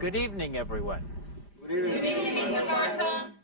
Good evening, everyone. Good evening, Mr. Norton.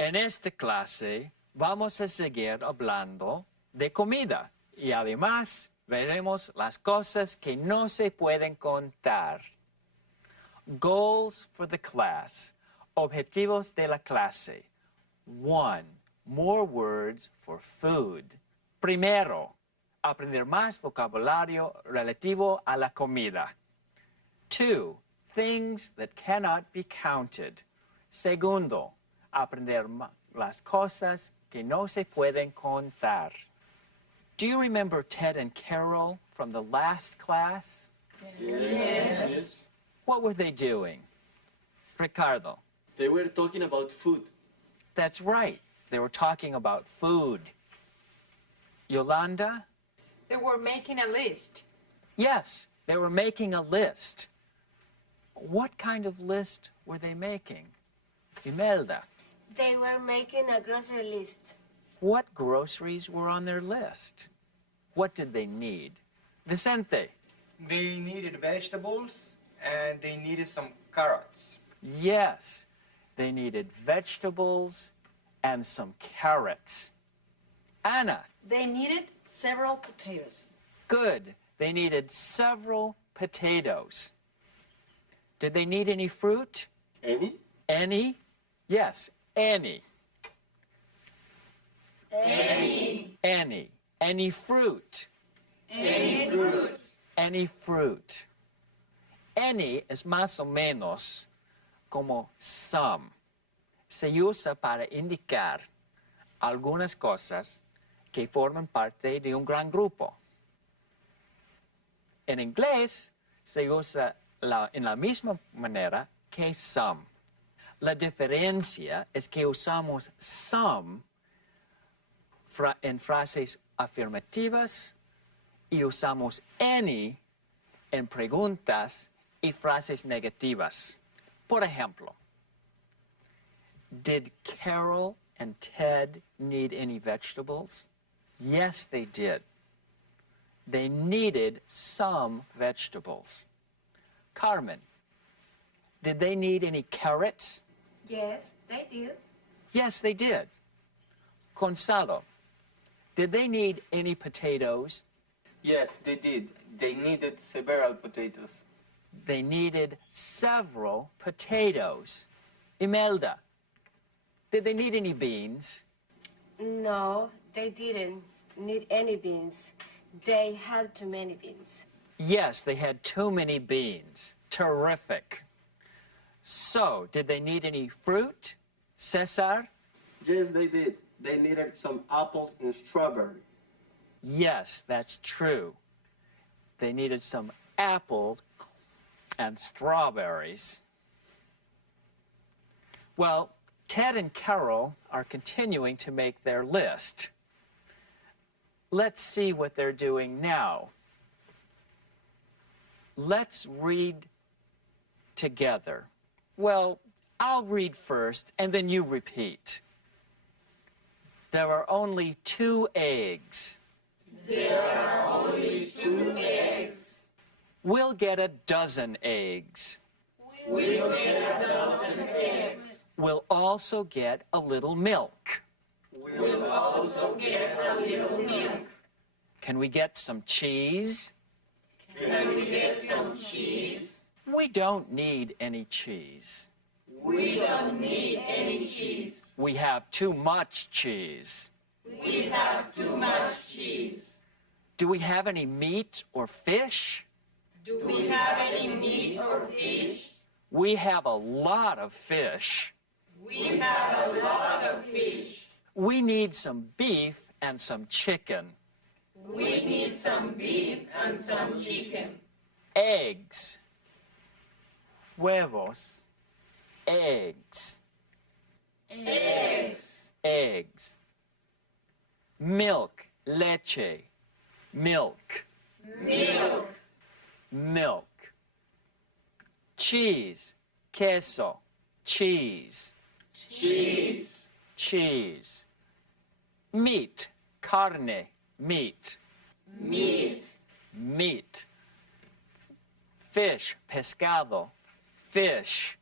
En esta clase vamos a seguir hablando de comida y además veremos las cosas que no se pueden contar. Goals for the class. Objetivos de la clase. 1. More words for food. Primero, aprender más vocabulario relativo a la comida. 2. Things that cannot be counted. Segundo, aprender las cosas que no se pueden contar. Do you remember Ted and Carol from the last class? Yes. What were they doing? Ricardo. They were talking about food. That's right. They were talking about food. Yolanda? They were making a list. Yes, they were making a list. What kind of list were they making? Imelda? They were making a grocery list. What groceries were on their list? What did they need? Vicente? They needed vegetables and they needed some carrots. Yes, they needed vegetables and some carrots. Anna? They needed several potatoes. Good. They needed several potatoes. Did they need any fruit? Any? Any? Yes, any. Any. Any. Any fruit. Any fruit. Any fruit. Any es más o menos como some. Se usa para indicar algunas cosas que forman parte de un gran grupo. En inglés se usa en la misma manera que some. La diferencia es que usamos some en frases afirmativas y usamos any en preguntas y frases negativas. Por ejemplo, did Carol and Ted need any vegetables? Yes, they did. They needed some vegetables. Carmen, did they need any carrots? Yes, they did. Yes, they did. Gonzalo, did they need any potatoes? Yes, they did. They needed several potatoes. They needed several potatoes. Imelda, did they need any beans? No, they didn't need any beans. They had too many beans. Yes, they had too many beans. Terrific. So, did they need any fruit? Cesar? Yes, they did. They needed some apples and strawberry. Yes, that's true. They needed some apples and strawberries. Well, Ted and Carol are continuing to make their list. Let's see what they're doing now. Let's read together. Well, I'll read first, and then you repeat. There are only 2 eggs. There are only 2 eggs. We'll get a dozen eggs. We'll get a dozen eggs. We'll also get a little milk. We'll also get a little milk. Can we get some cheese? Can we get some cheese? We don't need any cheese. We don't need any cheese. We have too much cheese. We have too much cheese. Do we have any meat or fish? Do we have any meat or fish? We have a lot of fish. We have a lot of fish. We need some beef and some chicken. We need some beef and some chicken. Eggs. Huevos. Eggs. Eggs. Eggs. Milk. Leche. Milk. Milk. Milk. Cheese. Queso. Cheese. Cheese. Cheese. Meat. Carne. Meat. Meat. Meat. Fish. Pescado. Fish.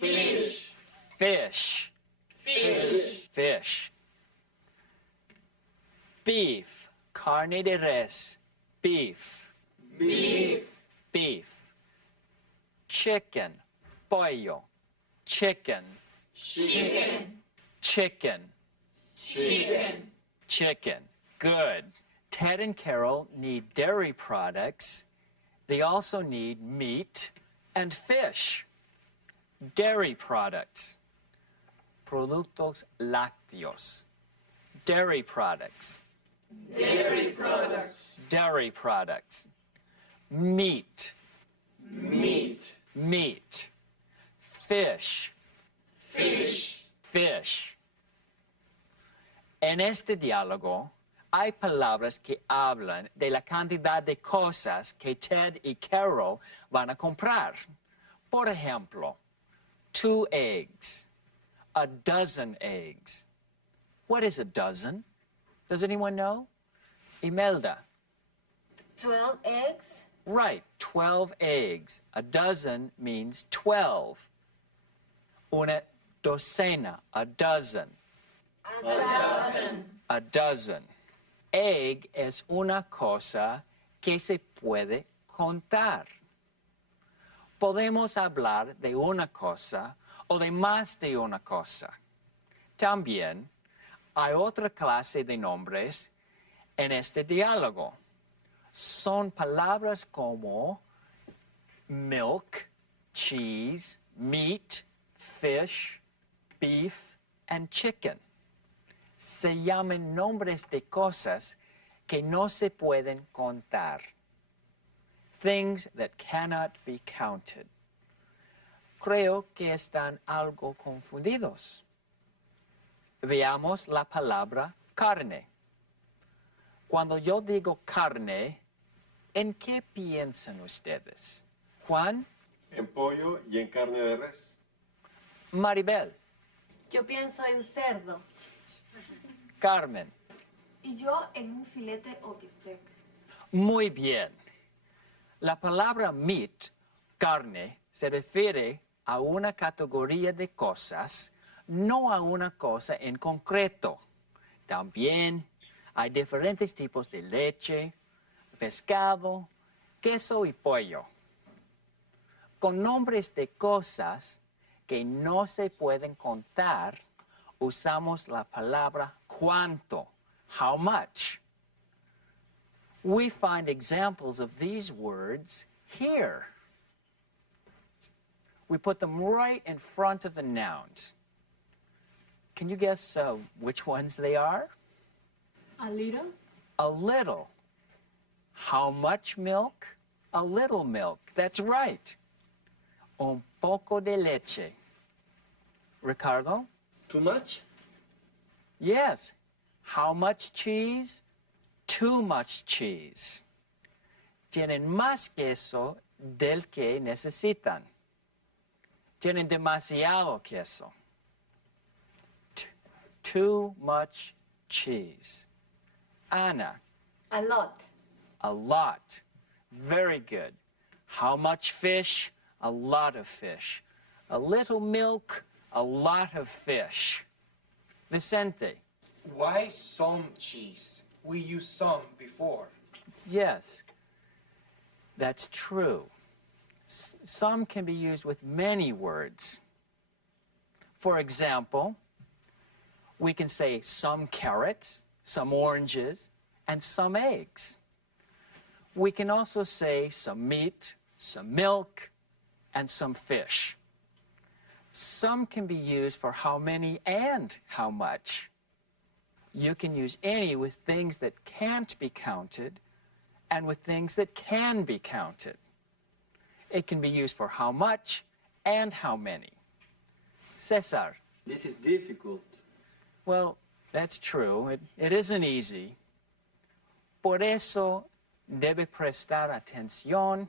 fish, Fish. fish, Fish. Beef. Carne de res. Beef. beef, Beef. Chicken. Pollo. Chicken. chicken, Chicken. chicken, Chicken. Good. Ted and Carol need dairy products. They also need meat and fish. Dairy products. Productos lácteos. Dairy products. dairy products, Dairy products. Meat. meat, Meat. Fish. fish, Fish. En este diálogo hay palabras que hablan de la cantidad de cosas que Ted y Carol van a comprar. Por ejemplo, 2 eggs, a dozen eggs. What is a dozen? Does anyone know? Imelda. 12 eggs? Right, 12 eggs. A dozen means 12. Una docena, a dozen. A dozen. A dozen. Egg es una cosa que se puede contar. Podemos hablar de una cosa o de más de una cosa. También hay otra clase de nombres en este diálogo. Son palabras como milk, cheese, meat, fish, beef, and chicken. Se llaman nombres de cosas que no se pueden contar. Things that cannot be counted. Creo que están algo confundidos. Veamos la palabra carne. Cuando yo digo carne, ¿en qué piensan ustedes? Juan, En pollo y en carne de res. Maribel, Yo pienso en cerdo. Carmen. Y yo en un filete o bistec. Muy bien. La palabra meat, carne, se refiere a una categoría de cosas, no a una cosa en concreto. También hay diferentes tipos de leche, pescado, queso y pollo. Con nombres de cosas que no se pueden contar, usamos la palabra cuánto, how much. We find examples of these words here. We put them right in front of the nouns. Can you guess which ones they are? A little? A little. How much milk? A little milk. That's right. Un poco de leche. Ricardo? Too much? Yes. How much cheese? Too much cheese. Tienen más queso del que necesitan. Tienen demasiado queso. Too much cheese. Ana, A lot. a lot. Very good. How much fish? A lot of fish. A little milk? A lot of fish. Vicente. Why some cheese? We used some before. Yes, that's true. Some can be used with many words. For example, we can say some carrots, some oranges, and some eggs. We can also say some meat, some milk, and some fish. Some can be used for how many and how much. You can use any with things that can't be counted and with things that can be counted. It can be used for how much and how many. Cesar. This is difficult. Well, that's true. It isn't easy. Por eso debe prestar atención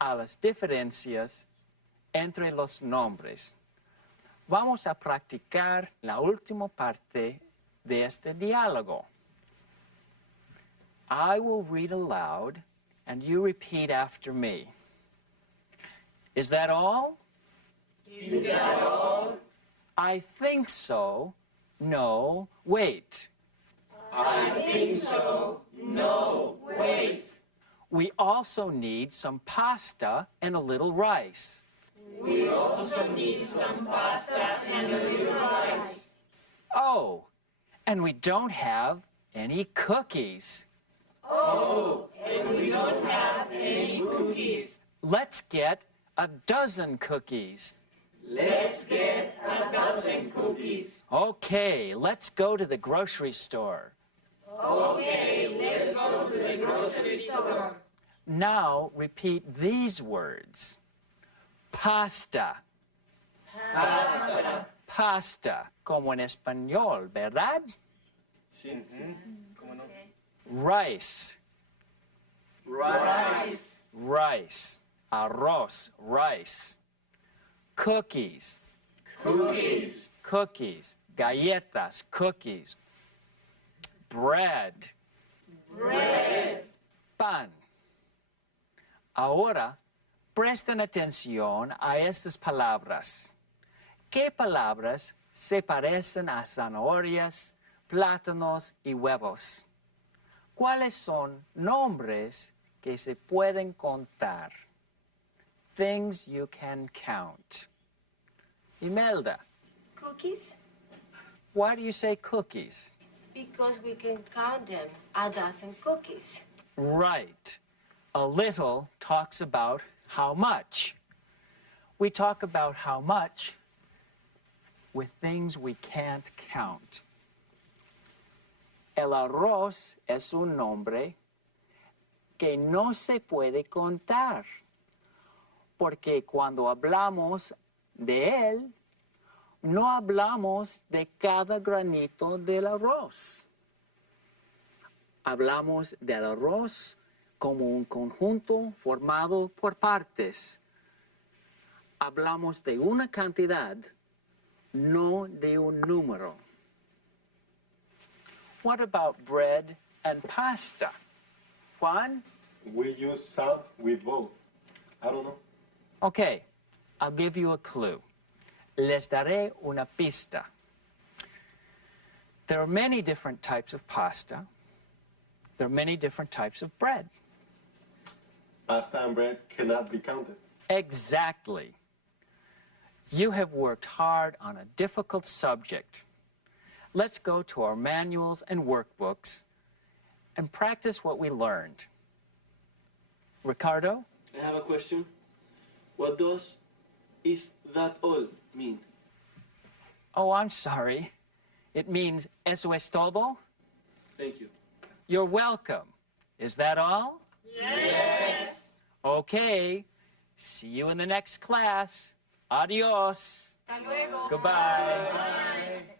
a las diferencias entre los nombres. Vamos a practicar la última parte de este diálogo. I will read aloud and you repeat after me. Is that all? Is that all? I think so. No, wait. I think so. No, wait. We also need some pasta and a little rice. We also need some pasta and a little rice. Oh, and we don't have any cookies. Oh, and we don't have any cookies. Let's get a dozen cookies. Let's get a dozen cookies. Okay, let's go to the grocery store. Okay, let's go to the grocery store. Now repeat these words. Pasta. Pasta. Pasta, como en español, ¿verdad? Sí. Rice. Rice. Rice. Arroz, rice. Cookies. Cookies. Cookies. Galletas, cookies. Bread. Bread. Pan. Ahora, presten atención a estas palabras. ¿Qué palabras se parecen a zanahorias, plátanos y huevos? ¿Cuáles son nombres que se pueden contar? Things you can count. Imelda, Cookies? why do you say cookies? Because we can count them, a dozen cookies. Right. A little talks about how much. We talk about how much with things we can't count. El arroz es un nombre que no se puede contar, porque cuando hablamos de él, no hablamos de cada granito del arroz. Hablamos del arroz como un conjunto formado por partes. Hablamos de una cantidad, no de un número. What about bread and pasta? Juan? We use some with both. I don't know. Okay, I'll give you a clue. Les daré una pista. There are many different types of pasta. There are many different types of bread. Pasta and bread cannot be counted. Exactly. You have worked hard on a difficult subject. Let's go to our manuals and workbooks and practice what we learned. Ricardo? I have a question. What does "is that all" mean? Oh, I'm sorry. It means eso es todo? Thank you. You're welcome. Is that all? Yes. Okay. See you in the next class. Adios. Hasta luego. Goodbye. Bye.